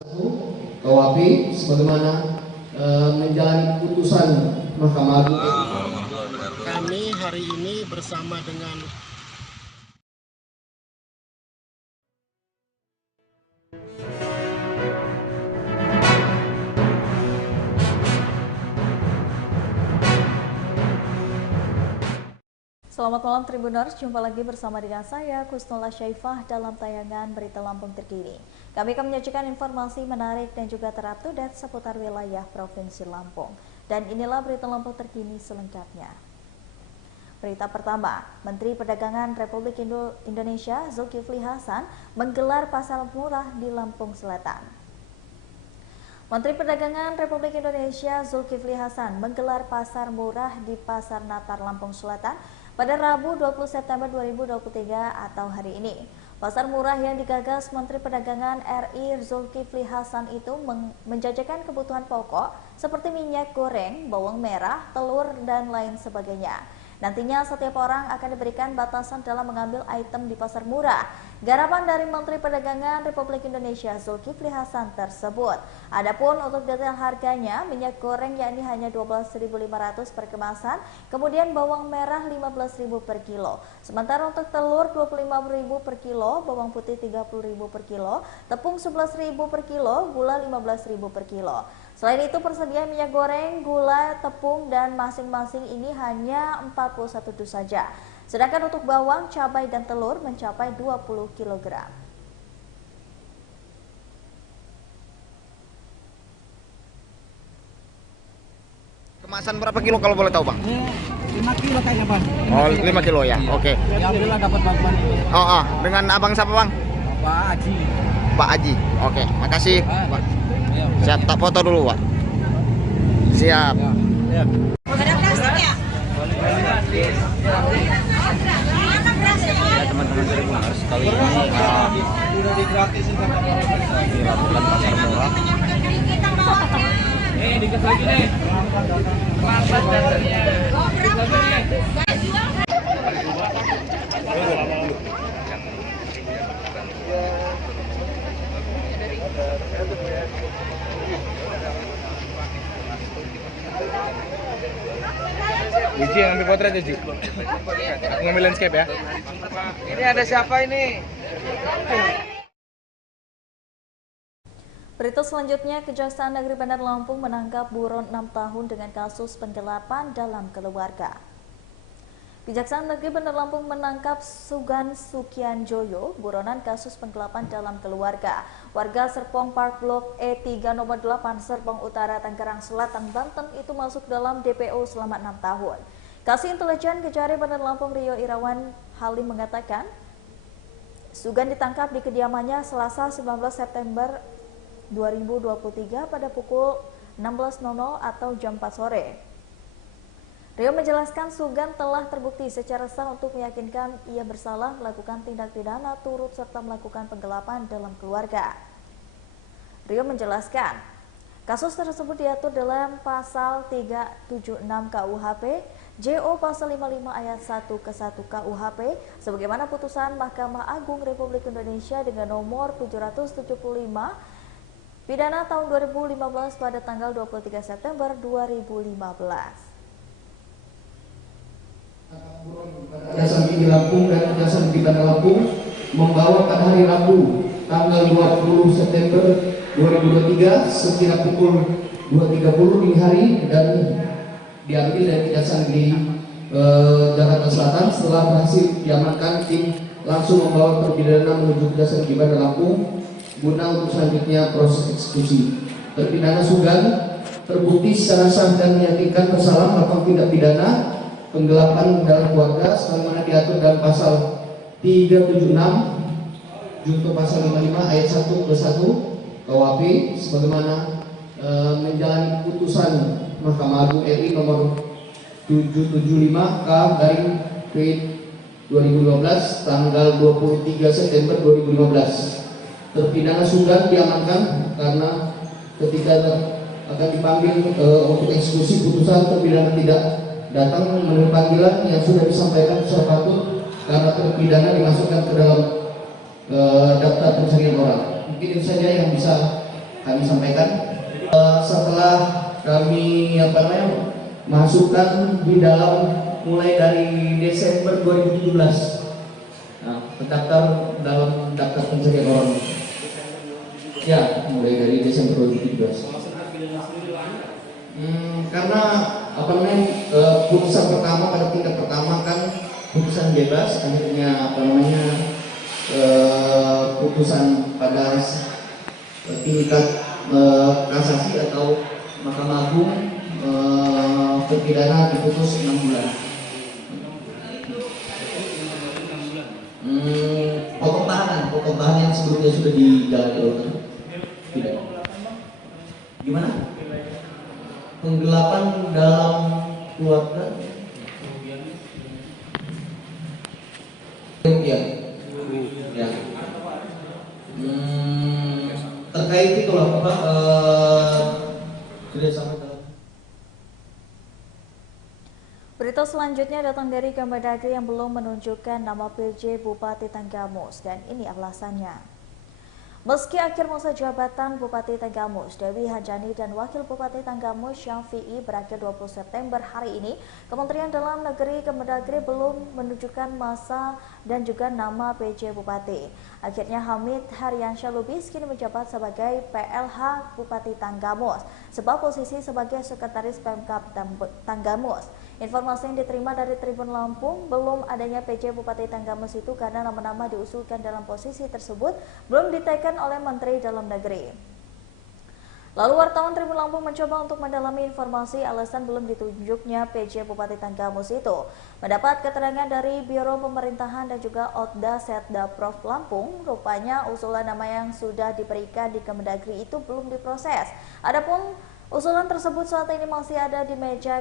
KUHP sebagaimana menjalani putusan Mahkamah Agung. Kami hari ini bersama dengan Selamat malam Tribuners, jumpa lagi bersama dengan saya Kusnula Syaifah dalam tayangan Berita Lampung Terkini. Kami akan menyajikan informasi menarik dan juga terupdate seputar wilayah Provinsi Lampung. Dan inilah Berita Lampung Terkini selengkapnya. Berita pertama, Menteri Perdagangan Republik Indonesia Zulkifli Hasan menggelar pasar murah di Lampung Selatan. Menteri Perdagangan Republik Indonesia Zulkifli Hasan menggelar pasar murah di Pasar Natar Lampung Selatan pada Rabu 20 September 2023 atau hari ini. Pasar murah yang digagas Menteri Perdagangan RI Zulkifli Hasan itu menjajakan kebutuhan pokok seperti minyak goreng, bawang merah, telur, dan lain sebagainya. Nantinya setiap orang akan diberikan batasan dalam mengambil item di pasar murah. Garapan dari Menteri Perdagangan Republik Indonesia Zulkifli Hasan tersebut. Adapun untuk detail harganya, minyak goreng yakni hanya 12.500 per kemasan, kemudian bawang merah 15.000 per kilo. Sementara untuk telur 25.000 per kilo, bawang putih 30.000 per kilo, tepung 11.000 per kilo, gula 15.000 per kilo. Selain itu, persediaan minyak goreng, gula, tepung, dan masing-masing ini hanya 41 dus saja. Sedangkan untuk bawang, cabai, dan telur mencapai 20 kg. Kemasan berapa kilo kalau boleh tahu, Bang? 5 kilo kayaknya, Bang. Oh, 5 kilo ya. Oke. Ya, alhamdulillah dapat bantuan ini. Oh, dengan Abang siapa, Bang? Pak Haji. Pak Haji. Oke, makasih, Pak. Siap, tak foto dulu, Pak. Siap. Ya. Ada plastik ya? Ya teman-teman Tribuners, kali ini dilakukan pasar murah. Dikit lagi nih. Uji ambil potret aja, Ji. Aku ngambil landscape ya. Ini ada siapa ini? Berita selanjutnya, Kejaksaan Negeri Bandar Lampung menangkap buron 6 tahun dengan kasus penggelapan dalam keluarga. Kejaksaan Negeri Bandar Lampung menangkap Sugan Sukianjoyo, buronan kasus penggelapan dalam keluarga. Warga Serpong Park Blok E3 nomor 8 Serpong Utara, Tangerang Selatan, Banten itu masuk dalam DPO selama 6 tahun. Kasih Intelijen Kejari Bandar Lampung Rio Irawan Halim mengatakan, Sugan ditangkap di kediamannya Selasa 19 September 2023 pada pukul 16.00 atau jam 4 sore. Rio menjelaskan Sugan telah terbukti secara sah untuk meyakinkan ia bersalah melakukan tindak pidana turut serta melakukan penggelapan dalam keluarga. Rio menjelaskan, kasus tersebut diatur dalam pasal 376 KUHP, JO pasal 55 ayat 1 ke 1 KUHP, sebagaimana putusan Mahkamah Agung Republik Indonesia dengan nomor 775 pidana tahun 2015 pada tanggal 23 September 2015. Kejaksaan Tinggi Lampung dan Kejaksaan Tinggi Bandar Lampung membawa pada hari Rabu tanggal 20 September 2023 sekira pukul 2.30 dini hari dan diambil dari Kejaksaan Negeri Jakarta Selatan. Setelah berhasil diamankan, tim langsung membawa terpidana menuju Kejaksaan Negeri Bandar Lampung guna untuk selanjutnya proses eksekusi. Terpidana Sugan terbukti secara sah dan meyakinkan bersalah melakukan tindak pidana penggelapan dalam keluarga sebagaimana diatur dalam pasal 376 junto pasal 55 ayat 1 ke 1 KUHP sebagaimana menjalani putusan Mahkamah Agung RI nomor 775 K/P 2012 tanggal 23 September 2015. Terpidana Sugan diamankan karena ketika akan dipanggil untuk eksekusi putusan terpidana tidak datang memenuhi panggilan yang sudah disampaikan secara patut karena terpidana dimasukkan ke dalam daftar pencarian orang. Mungkin itu saja yang bisa kami sampaikan. Setelah kami masukkan di dalam mulai dari Desember 2017, terdaftar dalam daftar pencarian orang. Ya, mulai dari Desember 2017. Karena putusan pertama pada tingkat pertama kan putusan bebas, akhirnya putusan pada tingkat kasasi atau Mahkamah Agung terpidana diputus 6 bulan. Pokok bahan yang sebelumnya sudah dijalani tidak. Gimana? Penggelapan dalam keluarga. Ya. Terkait itulah Bapak sudah sampai dalam. Berita selanjutnya datang dari Kemendagri yang belum menunjukkan nama PJ Bupati Tanggamus, dan ini alasannya. Meski akhir masa jabatan Bupati Tanggamus Dewi Hajani dan Wakil Bupati Tanggamus Syafi'i berakhir 20 September hari ini, Kementerian Dalam Negeri Kemendagri belum menunjukkan masa dan juga nama PJ Bupati. Akhirnya Hamid Haryansyah Lubis kini menjabat sebagai PLH Bupati Tanggamus, sebab posisi sebagai Sekretaris Pemkab Tanggamus. Informasi yang diterima dari Tribun Lampung, belum adanya PJ Bupati Tanggamus itu karena nama-nama diusulkan dalam posisi tersebut belum diteken oleh Menteri Dalam Negeri. Lalu wartawan Tribun Lampung mencoba untuk mendalami informasi alasan belum ditunjuknya PJ Bupati Tanggamus itu. Mendapat keterangan dari Biro Pemerintahan dan juga Otda Setda Prof Lampung, rupanya usulan nama yang sudah diberikan di Kemendagri itu belum diproses. Adapun usulan tersebut saat ini masih ada di meja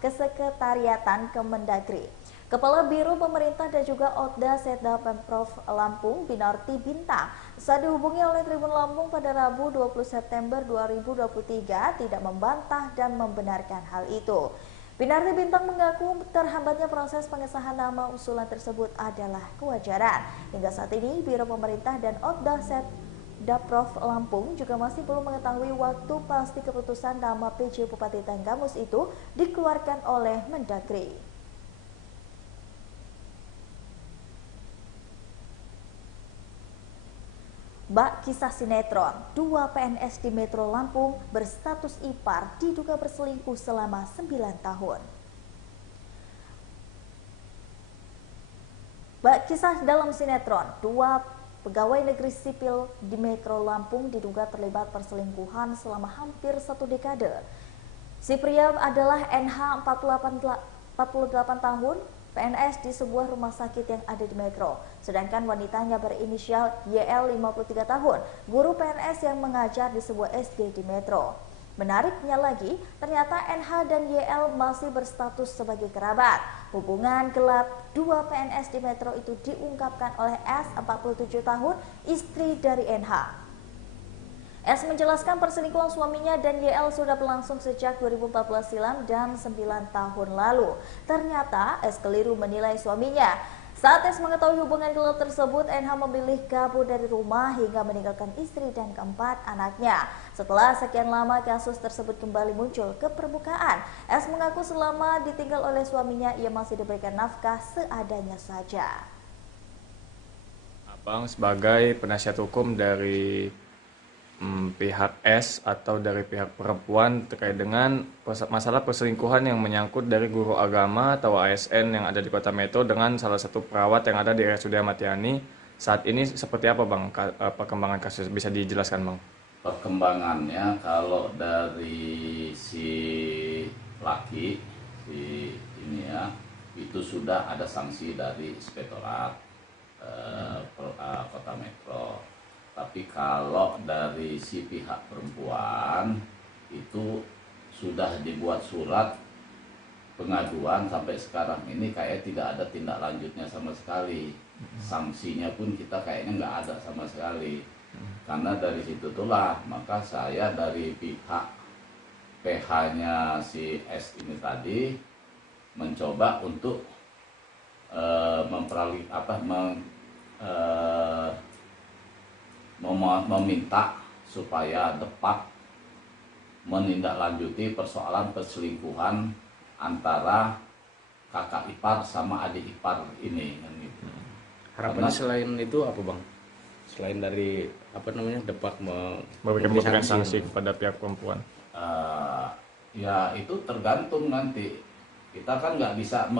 Kesekretariatan Kemendagri. Kepala Biro Pemerintah dan juga Otda Setda Pemprov Lampung, Binarti Bintang, saat dihubungi oleh Tribun Lampung pada Rabu 20 September 2023 tidak membantah dan membenarkan hal itu. Binarti Bintang mengaku terhambatnya proses pengesahan nama usulan tersebut adalah kewajaran. Hingga saat ini Biro Pemerintah dan Otda Setda Prof Lampung juga masih belum mengetahui waktu pasti keputusan nama PJ Bupati Tanggamus itu dikeluarkan oleh Mendagri. Bak kisah sinetron, 2 PNS di Metro Lampung berstatus ipar diduga berselingkuh selama 9 tahun. Bak kisah dalam sinetron, 2 pegawai negeri sipil di Metro Lampung diduga terlibat perselingkuhan selama hampir 1 dekade. Si pria adalah NH 48 tahun, PNS di sebuah rumah sakit yang ada di Metro. Sedangkan wanitanya berinisial YL 53 tahun, guru PNS yang mengajar di sebuah SD di Metro. Menariknya lagi, ternyata NH dan YL masih berstatus sebagai kerabat. Hubungan gelap 2 PNS di Metro itu diungkapkan oleh S 47 tahun, istri dari NH. S menjelaskan perselingkuhan suaminya dan YL sudah berlangsung sejak 2014 silam dan 9 tahun lalu. Ternyata S keliru menilai suaminya. Saat S mengetahui hubungan gelap tersebut, NH memilih kabur dari rumah hingga meninggalkan istri dan keempat anaknya. Setelah sekian lama kasus tersebut kembali muncul ke permukaan. S mengaku selama ditinggal oleh suaminya, ia masih diberikan nafkah seadanya saja. Abang sebagai penasihat hukum dari pihak S atau dari pihak perempuan terkait dengan masalah perselingkuhan yang menyangkut dari guru agama atau ASN yang ada di Kota Metro dengan salah satu perawat yang ada di RSUD Ahmad Yani. Saat ini seperti apa Bang perkembangan kasus, bisa dijelaskan Bang? Perkembangannya kalau dari si laki ini ya, itu sudah ada sanksi dari Inspektorat Kota Metro. Tapi kalau dari si pihak perempuan itu sudah dibuat surat pengaduan, sampai sekarang ini kayak tidak ada tindak lanjutnya sama sekali. Sanksinya pun kita kayaknya nggak ada sama sekali. Karena dari situ itulah maka saya dari pihak PH-nya si S ini tadi mencoba untuk meminta supaya Depak menindaklanjuti persoalan perselingkuhan antara kakak ipar sama adik ipar ini kan gitu. Harapannya selain itu apa bang? Selain dari Depak memberikan sanksi kepada pihak perempuan. Ya itu tergantung nanti. Kita kan nggak bisa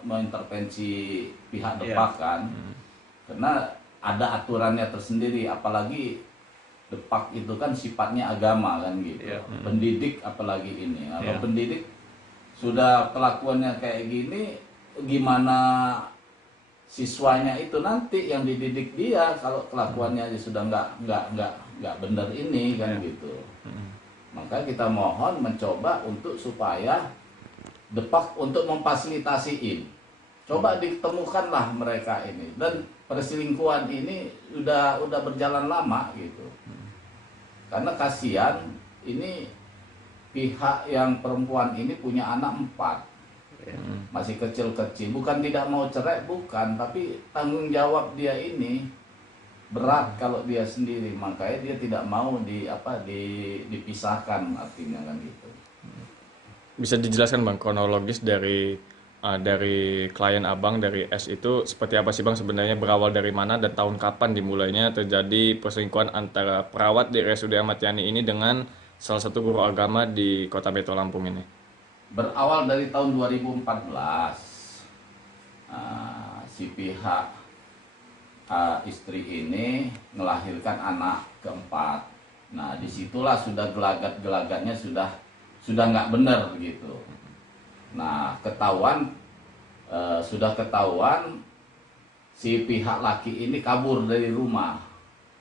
mengintervensi pihak Depak kan, karena ada aturannya tersendiri. Apalagi Depak itu kan sifatnya agama kan gitu. Pendidik apalagi ini. Kalau pendidik sudah kelakuannya kayak gini, gimana siswanya itu nanti yang dididik dia kalau kelakuannya sudah nggak benar ini kan gitu. Maka kita mohon mencoba untuk supaya Depak untuk memfasilitasiin. Coba ditemukanlah mereka ini, dan perselingkuhan ini udah berjalan lama gitu. Karena kasihan ini pihak yang perempuan ini punya anak 4. Masih kecil-kecil, bukan tidak mau cerai, bukan, tapi tanggung jawab dia ini berat kalau dia sendiri, makanya dia tidak mau dipisahkan, artinya kan gitu. Bisa dijelaskan bang kronologis dari klien abang dari S itu seperti apa sih bang sebenarnya, berawal dari mana dan tahun kapan dimulainya terjadi perselingkuhan antara perawat di RSUD Ahmad Yani ini dengan salah satu guru agama di Kota Metro Lampung ini? Berawal dari tahun 2014, si pihak istri ini melahirkan anak keempat. Nah disitulah sudah gelagatnya sudah nggak benar gitu. Nah sudah ketahuan si pihak laki ini kabur dari rumah.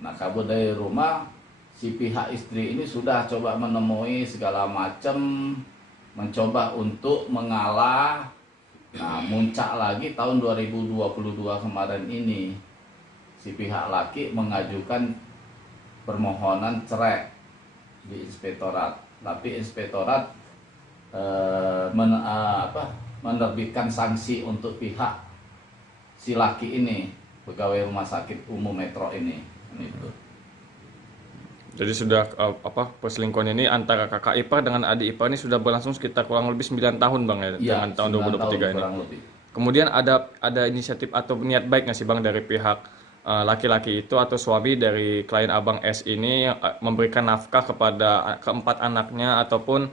Nah kabur dari rumah, si pihak istri ini sudah coba menemui segala macam, mencoba untuk mengalah. Nah muncak lagi tahun 2022 kemarin ini, si pihak laki mengajukan permohonan cerai di inspektorat. Tapi inspektorat menerbitkan sanksi untuk pihak si laki ini, pegawai rumah sakit umum Metro ini. Gitu. Jadi sudah perselingkuhan ini antara kakak ipar dengan adik ipar ini sudah berlangsung sekitar kurang lebih 9 tahun bang ya, dengan tahun 2023 ini. Kemudian ada inisiatif atau niat baik nggak sih bang dari pihak laki-laki itu atau suami dari klien abang S ini memberikan nafkah kepada keempat anaknya ataupun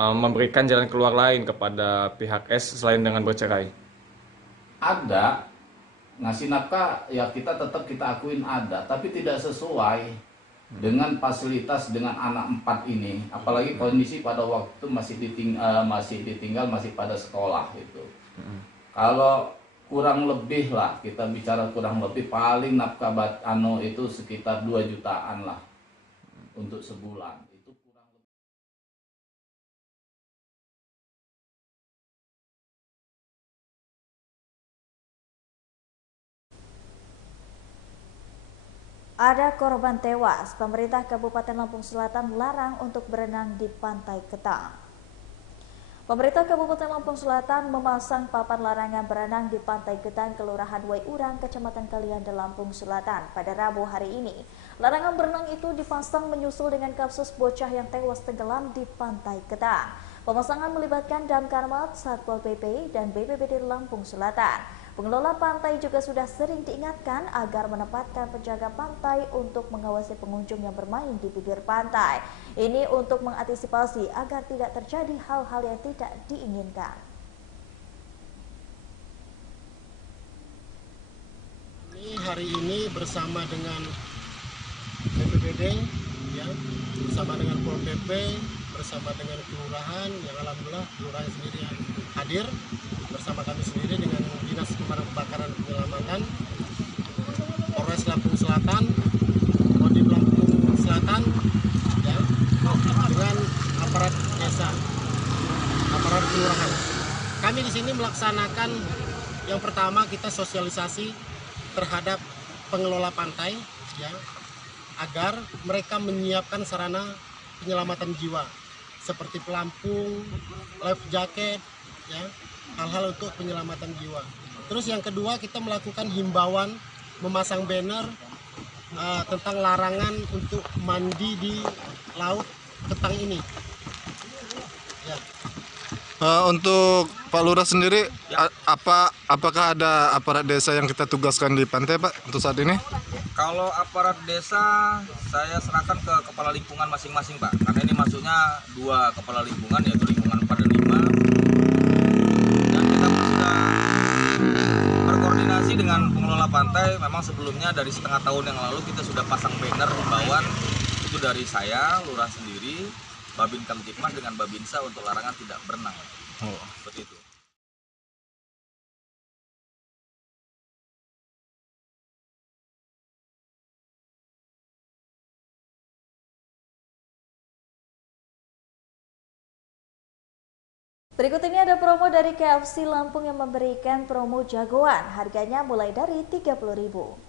memberikan jalan keluar lain kepada pihak S selain dengan bercerai? Ada, ngasih nafkah ya kita akuin ada, tapi tidak sesuai dengan fasilitas dengan anak 4 ini, apalagi kondisi pada waktu masih ditinggal masih pada sekolah itu. Kalau kurang lebih lah, kita bicara kurang lebih paling nafkah itu sekitar 2 jutaan lah untuk sebulan. Itu kurang lebih. Ada korban tewas, pemerintah Kabupaten Lampung Selatan larang untuk berenang di Pantai Ketang. Pemerintah Kabupaten Lampung Selatan memasang papan larangan berenang di Pantai Ketang, Kelurahan Waiurang, Kecamatan Kalianda, Lampung Selatan pada Rabu hari ini. Larangan berenang itu dipasang menyusul dengan kasus bocah yang tewas tenggelam di Pantai Ketang. Pemasangan melibatkan Damkarmat, Satpol PP, dan BPBD Lampung Selatan. Pengelola pantai juga sudah sering diingatkan agar menempatkan penjaga pantai untuk mengawasi pengunjung yang bermain di bibir pantai. Ini untuk mengantisipasi agar tidak terjadi hal-hal yang tidak diinginkan. Hari ini bersama dengan BPBD, ya, bersama dengan Pol PP, bersama dengan kelurahan, yang alhamdulillah kelurahan sendiri yang hadir, bersama kami sendiri dengan Dinas Pemadam Kebakaran dan Penyelamatan, Polres Lampung Selatan, Kodim Lampung Selatan, ya, dengan aparat desa, aparat kelurahan. Kami di sini melaksanakan yang pertama, kita sosialisasi terhadap pengelola pantai, ya, agar mereka menyiapkan sarana penyelamatan jiwa seperti pelampung, life jacket, ya, hal-hal untuk penyelamatan jiwa. Terus yang kedua, kita melakukan himbauan, memasang banner tentang larangan untuk mandi di laut Ketang ini. Ya. Untuk Pak Lurah sendiri, apakah ada aparat desa yang kita tugaskan di pantai, Pak, untuk saat ini? Kalau aparat desa, saya serahkan ke kepala lingkungan masing-masing, Pak. Karena ini masuknya 2 kepala lingkungan, yaitu lingkungan 4 dan 5. Dan kita pun sudah berkoordinasi dengan pengelola pantai. Memang sebelumnya dari setengah tahun yang lalu kita sudah pasang banner himbauan, itu dari saya, Lurah sendiri, Babin Kamtipmas dengan Babinsa untuk larangan tidak berenang. Seperti itu. Berikut ini ada promo dari KFC Lampung yang memberikan promo jagoan. Harganya mulai dari 30.000.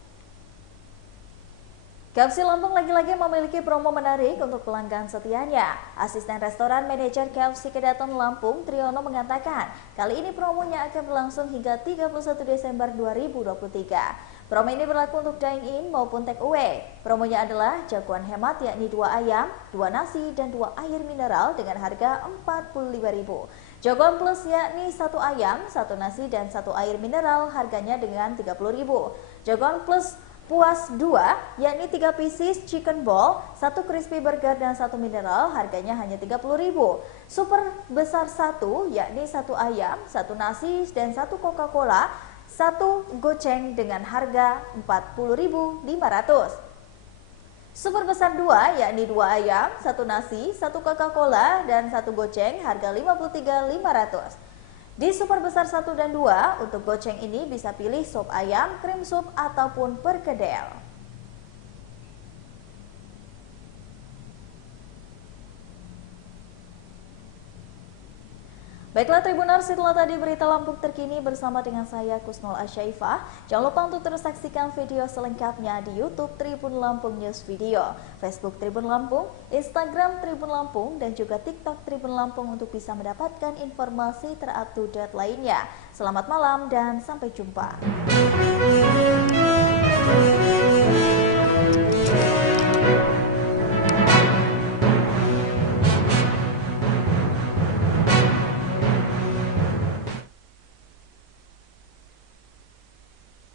KFC Lampung lagi-lagi memiliki promo menarik untuk pelanggan setianya. Asisten Restoran Manajer KFC Kedaton Lampung, Triyono mengatakan, kali ini promonya akan berlangsung hingga 31 Desember 2023. Promo ini berlaku untuk dine-in maupun take away. Promonya adalah jagoan hemat yakni 2 ayam, 2 nasi, dan 2 air mineral dengan harga Rp45.000. Jagoan plus yakni 1 ayam, 1 nasi, dan 1 air mineral harganya dengan Rp30.000. Jagoan plus puas 2, yakni 3 pieces chicken ball, 1 crispy burger, dan 1 mineral harganya hanya Rp30.000. Super besar 1, yakni 1 ayam, 1 nasi, dan 1 Coca-Cola, 1 goceng dengan harga Rp40.500. Super besar 2, yakni 2 ayam, 1 nasi, 1 Coca-Cola, dan 1 goceng harga Rp53.500. Di super besar 1 dan 2, untuk goceng ini bisa pilih sop ayam, krim sup, ataupun perkedel. Baiklah Tribuners, itulah tadi berita Lampung terkini bersama dengan saya Kusnul Asyaifah. Jangan lupa untuk terus saksikan video selengkapnya di YouTube Tribun Lampung News Video, Facebook Tribun Lampung, Instagram Tribun Lampung, dan juga TikTok Tribun Lampung untuk bisa mendapatkan informasi terupdate lainnya. Selamat malam dan sampai jumpa.